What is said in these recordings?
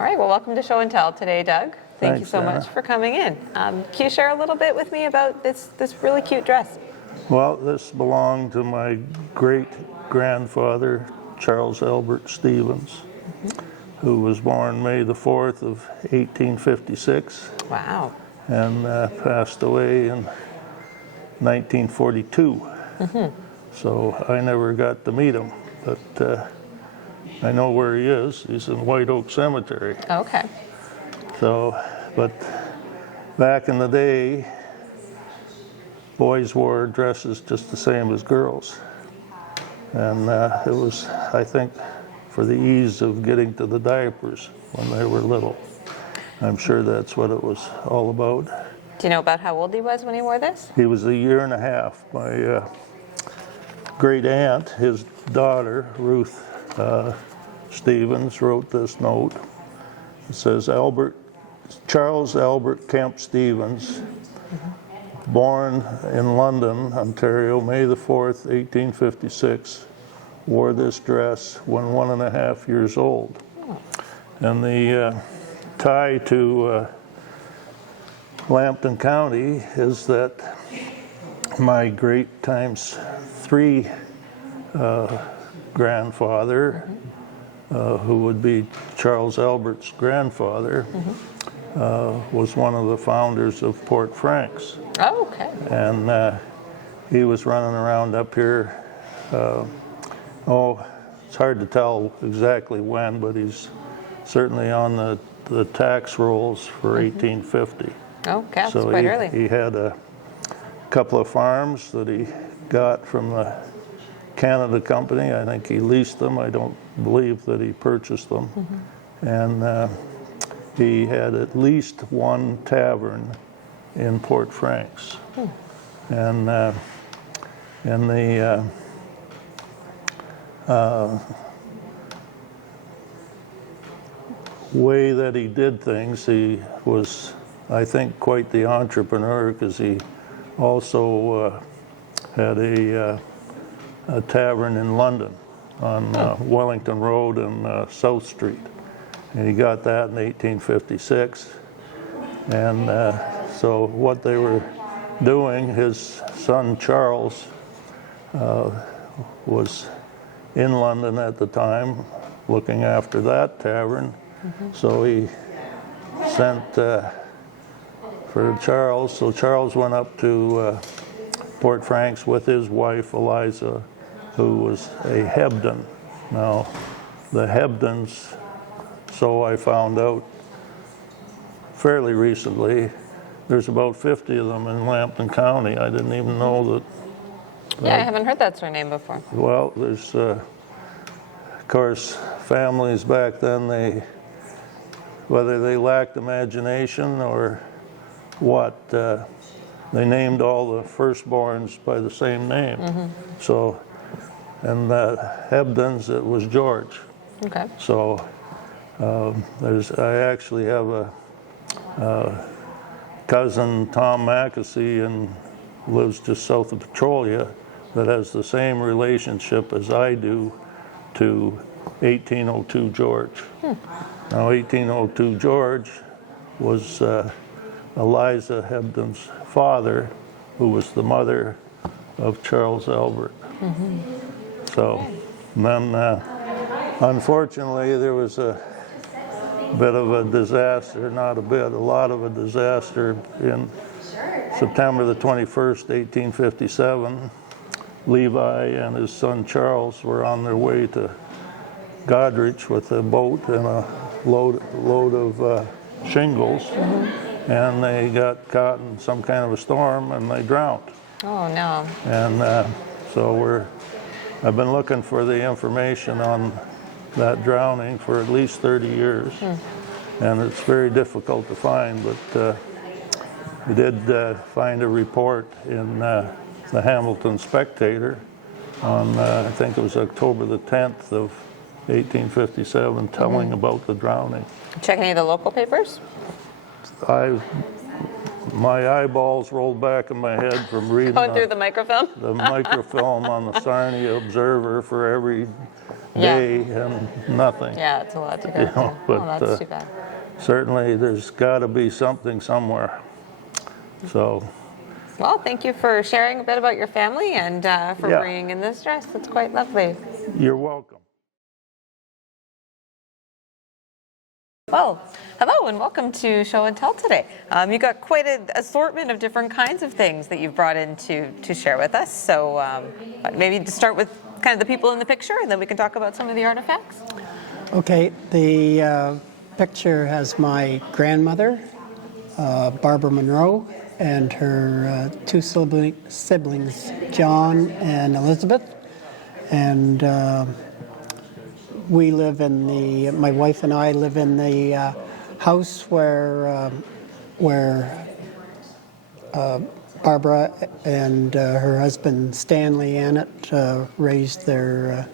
All right, well, welcome to Show and Tell today, Doug. Thank you Thanks, so Anna. much for coming in. Can you share a little bit with me about this really cute dress? Well, this belonged to my great-grandfather, Charles Albert Stevens, who was born May the 4th of 1856 Wow. and passed away in 1942. So I never got to meet him, but I know where he is. He's in White Oak Cemetery. Okay. So, but back in the day, boys wore dresses just the same as girls. And it was, I think, for the ease of getting to the diapers when they were little. I'm sure that's what it was all about. Do you know about how old he was when he wore this? He was a year and a half. My great aunt, his daughter, Ruth Stevens, wrote this note. It says, Charles Albert Kemp Stevens, born in London, Ontario, May the 4th, 1856, wore this dress when 1.5 years old. And the tie to Lambton County is that my great times 3 grandfather, who would be Charles Albert's grandfather, was one of the founders of Port Franks. Oh, okay. And he was running around up here. It's hard to tell exactly when, but he's certainly on the tax rolls for 1850. Oh, okay, that's So quite early. he had a couple of farms that he got from the Canada Company. I think he leased them. I don't believe that he purchased them. And he had at least one tavern in Port Franks. And in the way that he did things, he was, I think, quite the entrepreneur, because he also had a tavern in London on Wellington Road and South Street. And he got that in 1856. And so what they were doing, his son Charles was in London at the time looking after that tavern. So he sent for Charles. So Charles went up to Port Franks with his wife Eliza, who was a Hebden. Now, the Hebdens, so I found out fairly recently, there's about 50 of them in Lambton County. I didn't even know that. Yeah, I haven't heard that surname before. Well, there's, of course, families back then, whether they lacked imagination or what, they named all the firstborns by the same name. So, and Hebdens, it was George. Okay. So I actually have a cousin, Tom Mackesy, and lives just south of Petrolia, that has the same relationship as I do to 1802 George. Now, 1802 George was Eliza Hebden's father, who was the mother of Charles Albert. So, and then unfortunately, there was a bit of a disaster, not a bit, a lot of a disaster in September the 21st, 1857. Levi and his son Charles were on their way to Goderich with a boat and a load of shingles, and they got caught in some kind of a storm and they drowned. Oh, no. And so I've been looking for the information on that drowning for at least 30 years, and it's very difficult to find, but we did find a report in the Hamilton Spectator on, I think it was October the 10th of 1857, telling about the drowning. Check any of the local papers? I My eyeballs rolled back in my head from reading Going through the microfilm? the microfilm on the Sarnia Observer for every Yeah. day and nothing. Yeah, it's a lot to go You know, through. but, Oh, that's too bad. Certainly, there's got to be something somewhere. So, Well, thank you for sharing a bit about your family and for Yeah. bringing in this dress. That's quite lovely. you're welcome. Well, hello and welcome to Show and Tell today. You got quite an assortment of different kinds of things that you've brought in to share with us. So maybe to start with kind of the people in the picture, and then we can talk about some of the artifacts. Okay, the picture has my grandmother, Barbara Monroe, and her two siblings, John and Elizabeth. And we live in my wife and I live in the house where Barbara and her husband Stanley Annett raised their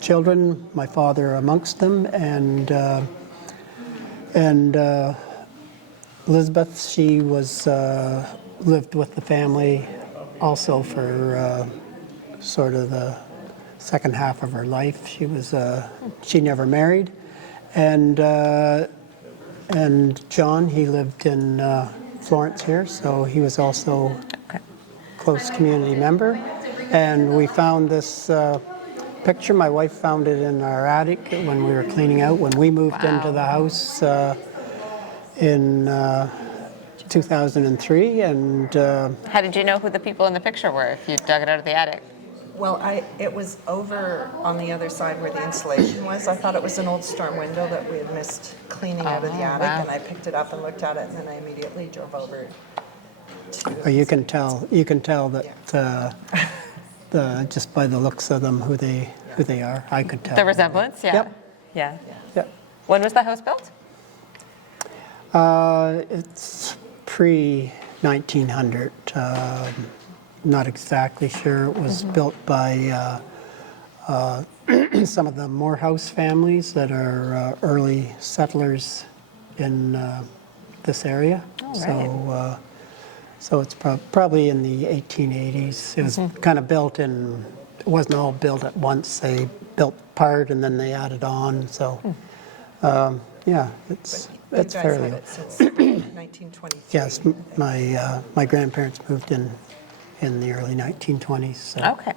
children. My father amongst them, and Elizabeth, she was lived with the family also for sort of the second half of her life. She never married, and John, he lived in Florence here, so he was also a close community member. And we found this picture. My wife found it in our attic when we were cleaning out, when we moved into the house in 2003. And How did you know who the people in the picture were if you dug it out of the attic? Well, it was over on the other side where the insulation was. I thought it was an old storm window that we had missed cleaning out of the attic, wow. and I picked it up and looked at it, and then I immediately drove over to. you can tell that just by the looks of them who they are. I could tell. The resemblance, yeah. Yep. Yeah. Yep. When was the house built? It's pre-1900. Not exactly sure. It was built by some of the Morehouse families that are early settlers in this area. right. So it's probably in the 1880s. It was kind of built in. It wasn't all built at once. They built part and then they added on. So yeah, it's You guys fairly had old. it since 1923. Yes, my grandparents moved in the early 1920s. So, Okay.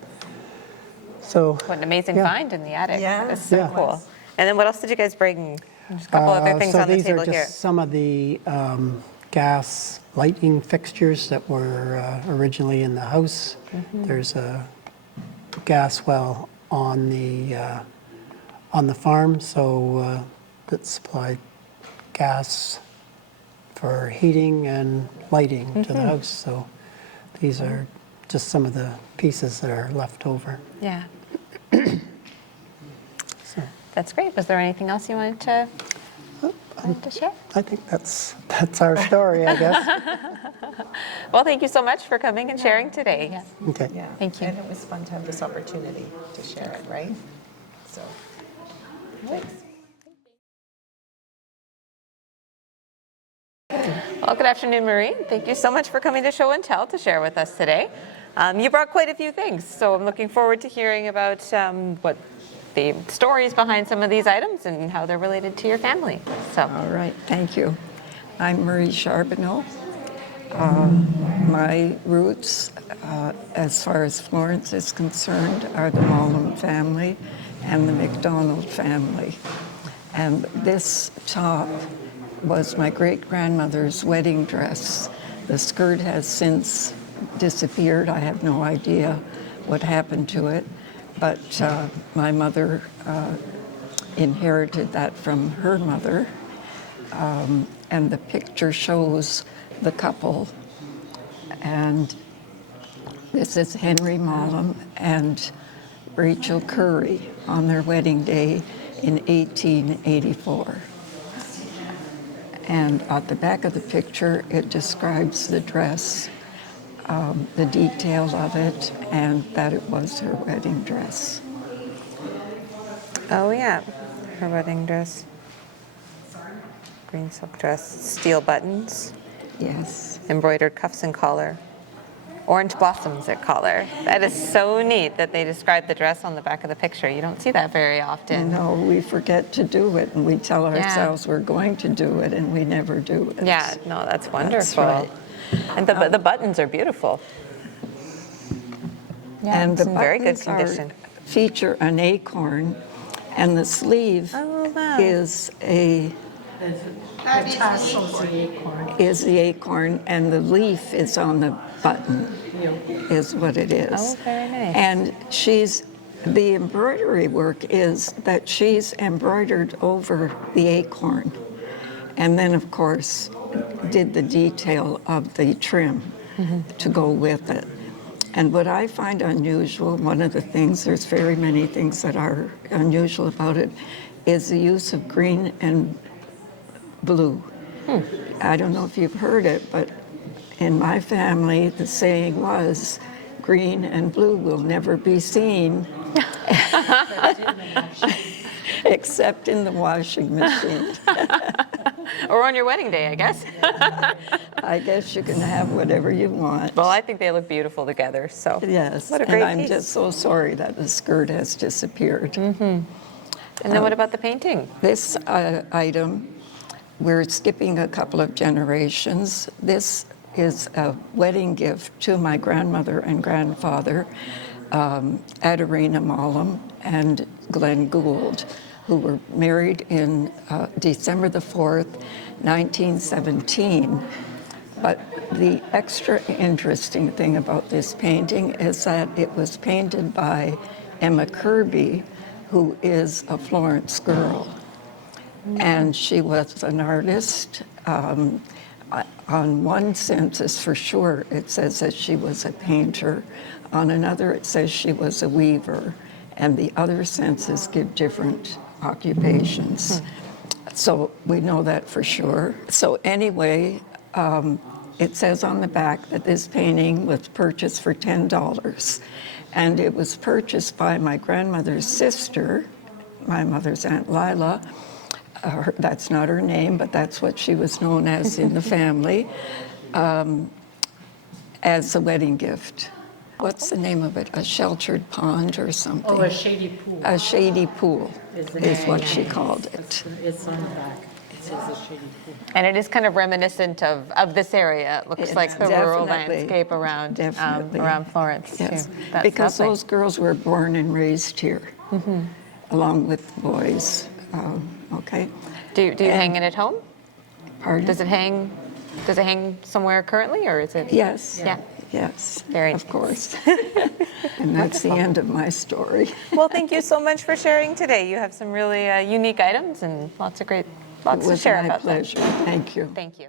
so What an amazing Yeah. find in the attic. Yeah. That's so Yeah. cool. And then what else did you guys bring? There's a couple other things so on the these table are just here. some of the gas lighting fixtures that were originally in the house. There's a gas well on the farm, so that supplied gas for heating and lighting to the house. So these are just some of the pieces that are left over. Yeah. That's great. Was there anything else you wanted to share? I think that's our story, I guess. Well, thank you so much for coming and sharing today. Yeah. Okay. Yeah. Thank you. And it was fun to have this opportunity to share it, right? So, thanks. Well, good afternoon, Marie. Thank you so much for coming to Show and Tell to share with us today. You brought quite a few things, so I'm looking forward to hearing about what the stories behind some of these items and how they're related to your family. So, All right, thank you. I'm Marie Charbonneau. My roots, as far as Florence is concerned, are the Mullum family and the McDonald family. And this top was my great-grandmother's wedding dress. The skirt has since disappeared. I have no idea what happened to it. But my mother inherited that from her mother. And the picture shows the couple. And this is Henry Mullum and Rachel Curry on their wedding day in 1884. And at the back of the picture, it describes the dress, the detail of it, and that it was her wedding dress. oh yeah, her wedding dress. Green silk dress, steel buttons. Yes. Embroidered cuffs and collar. Orange blossoms at collar. That is so neat that they describe the dress on the back of the picture. You don't see that very often. No, we forget to do it, and we tell ourselves we're going to do it, and we never do it. Yeah, no, that's wonderful. right. And the buttons are beautiful. Yeah, And it's the in very good buttons condition. feature an acorn, and the sleeve Oh, wow. is the acorn, and the leaf is on the button, is what it is. Oh, very nice. And the embroidery work is that she's embroidered over the acorn, and then of course did the detail of the trim to go with it. And what I find unusual, one of the things, there's very many things that are unusual about it, is the use of green and blue. I don't know if you've heard it, but in my family, the saying was, green and blue will never be seen, except in the washing machine. Or on your wedding day, I guess. I guess you can have whatever you want. Well, I think they look beautiful together, so. Yes, What a and great I'm piece. just so sorry that the skirt has disappeared. And then what about the painting? This item, we're skipping a couple of generations. This is a wedding gift to my grandmother and grandfather, Adarina Mollum and Glenn Gould, who were married in December the 4th, 1917. But the extra interesting thing about this painting is that it was painted by Emma Kirby, who is a Florence girl. And she was an artist. On one census, for sure, it says that she was a painter. On another, it says she was a weaver. And the other census give different occupations. So we know that for sure. So anyway, it says on the back that this painting was purchased for $10. And it was purchased by my grandmother's sister, my mother's Aunt Lila. That's not her name, but that's what she was known as in the family, as a wedding gift. What's the name of it? A sheltered pond or something? Oh, a shady pool. A shady pool Is the is what name. she called it. It's on the back. It says a shady pool. And it is kind of reminiscent of this area. It looks It's like the rural definitely- landscape around definitely. around Florence, Yes, too. That's because lovely. those girls were born and raised here, along with the boys. Okay, Do you hang it at home? pardon? Does it hang somewhere currently, or is it? Yes. Yeah. Yes. Very of nice. course. And that's the end of my story. Well, thank you so much for sharing today. You have some really unique items and lots to It share was my about them. pleasure. Thank you. Thank you.